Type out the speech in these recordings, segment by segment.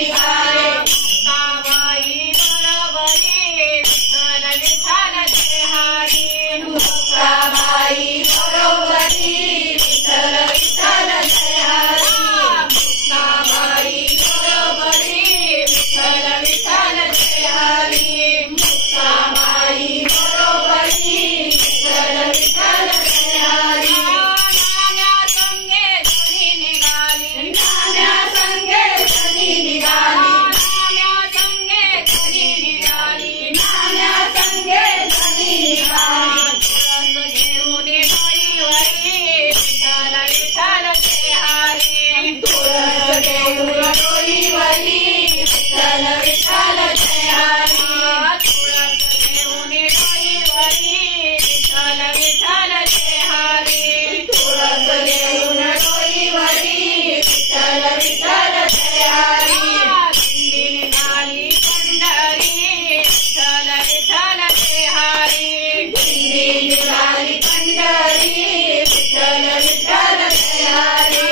निघाले मुक्ताबाई बरोबरी विठ्ठल विठ्ठल जय हरी मुक्ताबाई बरोबरी विठ्ठल विठ्ठल जय हरी मुक्ताबाई बरोबरी विठ्ठल विठ्ठल जय हरी मुक्ताबाई बरोबरी विठ्ठल विठ्ठल जय हरी नाम्या संगे धनी निघाली नाम्या संगे धनी निघाली नाम्या संगे धनी निघाली नाम्या संगे धनी निघाली तुळस घेऊन डोईवरी विठ्ठल विठ्ठल जय हरी तुळस घेऊन डोईवरी विठ्ठल विठ्ठल जय हरी तुळस घेऊन डोईवरी विठ्ठल विठ्ठल जय हरी तुळस घेऊन डोईवरी विठ्ठल विठ्ठल जय हरी दिंडी निघाली पंढरी विठ्ठल विठ्ठल जय हरी दिंडी निघाली पंढरी विठ्ठल विठ्ठल जय हरी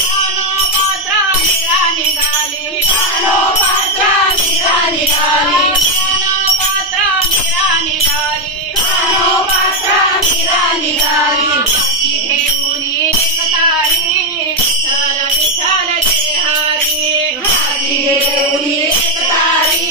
कानोपात्रा मीरा निघाली कानोपात्रा मीरा निघाली कानोपात्रा मीरा निघाली कानोपात्रा मीरा निघाली हाती घेऊन एकतारी विठ्ठल विठ्ठल जय हरी हाती घेऊन एकतारी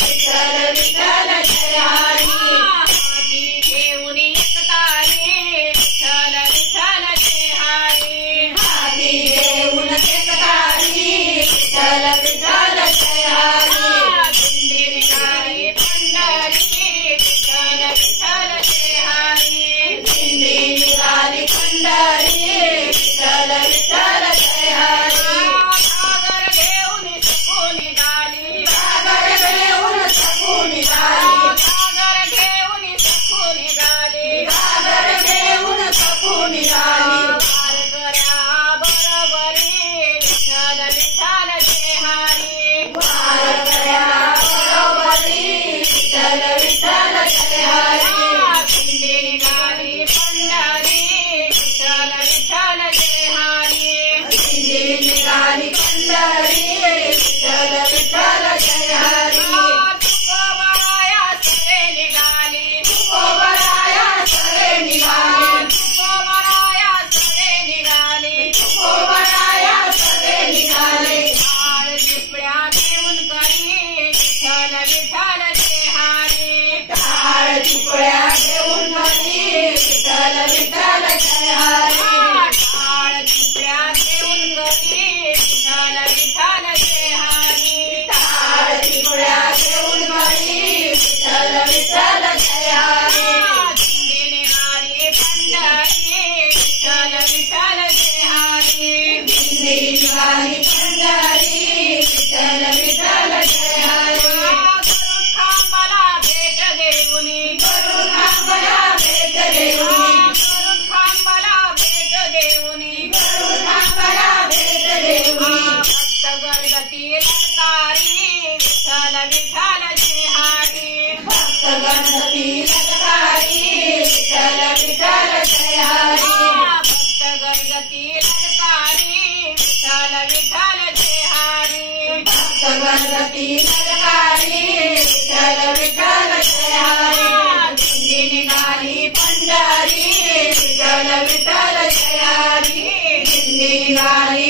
विठ्ठल विठ्ठल जय हरी हाती घेऊन एकतारी विठ्ठल विठ्ठल जय हरी हाती घेऊन एकतारी विठ्ठल विठ्ठल जय हरी दिंडी निघाली पंढरी विठ्ठल विठ्ठल जय हरी दिंडी निघाली पंढरी विठ्ठल विठ्ठल जय हरी सागर घेऊन सकू निघाली सागर घेऊन सकू निघाली सागर घेऊन सकू निघाली सागर घेऊन सकू निघाली वारकऱ्या बरोबरी विठ्ठल विठ्ठल जय हरी वारकऱ्या बरोबरी विठ्ठल विठ्ठल जय हरी दिंडी निघाली पंढरी विठ्ठल विठ्ठल जय हरी दिंडी निघाली पंढरी विठ्ठल विठ्ठल जय हरी तुकोबराया सगळे निघाली तुकोबराया सगळे निघाली तुकोबराया सगळे निघाली तुकोबराया सगळे निघाले टाळ चिपळ्या घेऊन करी विठ्ठल विठ्ठल जय हरी टाळ चिपळ्या घेऊन करी विठ्ठल विठ्ठल जय हरी टाळ चिपळ्या घेऊन करी विठ्ठल विठ्ठल जय हरी टाळ चिपळ्या घेऊन करी विठ्ठल विठ्ठल जय हरी दिंडी निघाली पंढरी विठ्ठल विठ्ठल जय हरी दिंडी निघाली पंढरी विठ्ठल विठ्ठल जय हरी गरुड खांबाला भेट देऊनी गरुड खांबाला भेट देऊनी गरुड खांबाला भेट देऊनी गरुड खांबाला भेट देऊनी भक्त गणगती ललकारी विठ्ठल विठ्ठल जय हरी भक्त गणगती ललकारी विठ्ठल विठ्ठल जय हरी भक्त गणगती ललकारी विठ्ठल विठ्ठल जय हरी भक्त गणगती ललकारी विठ्ठल विठ्ठल जय हरी दिंडी निघाली पंढरी विठ्ठल विठ्ठल जय हरी दिंडी निघाली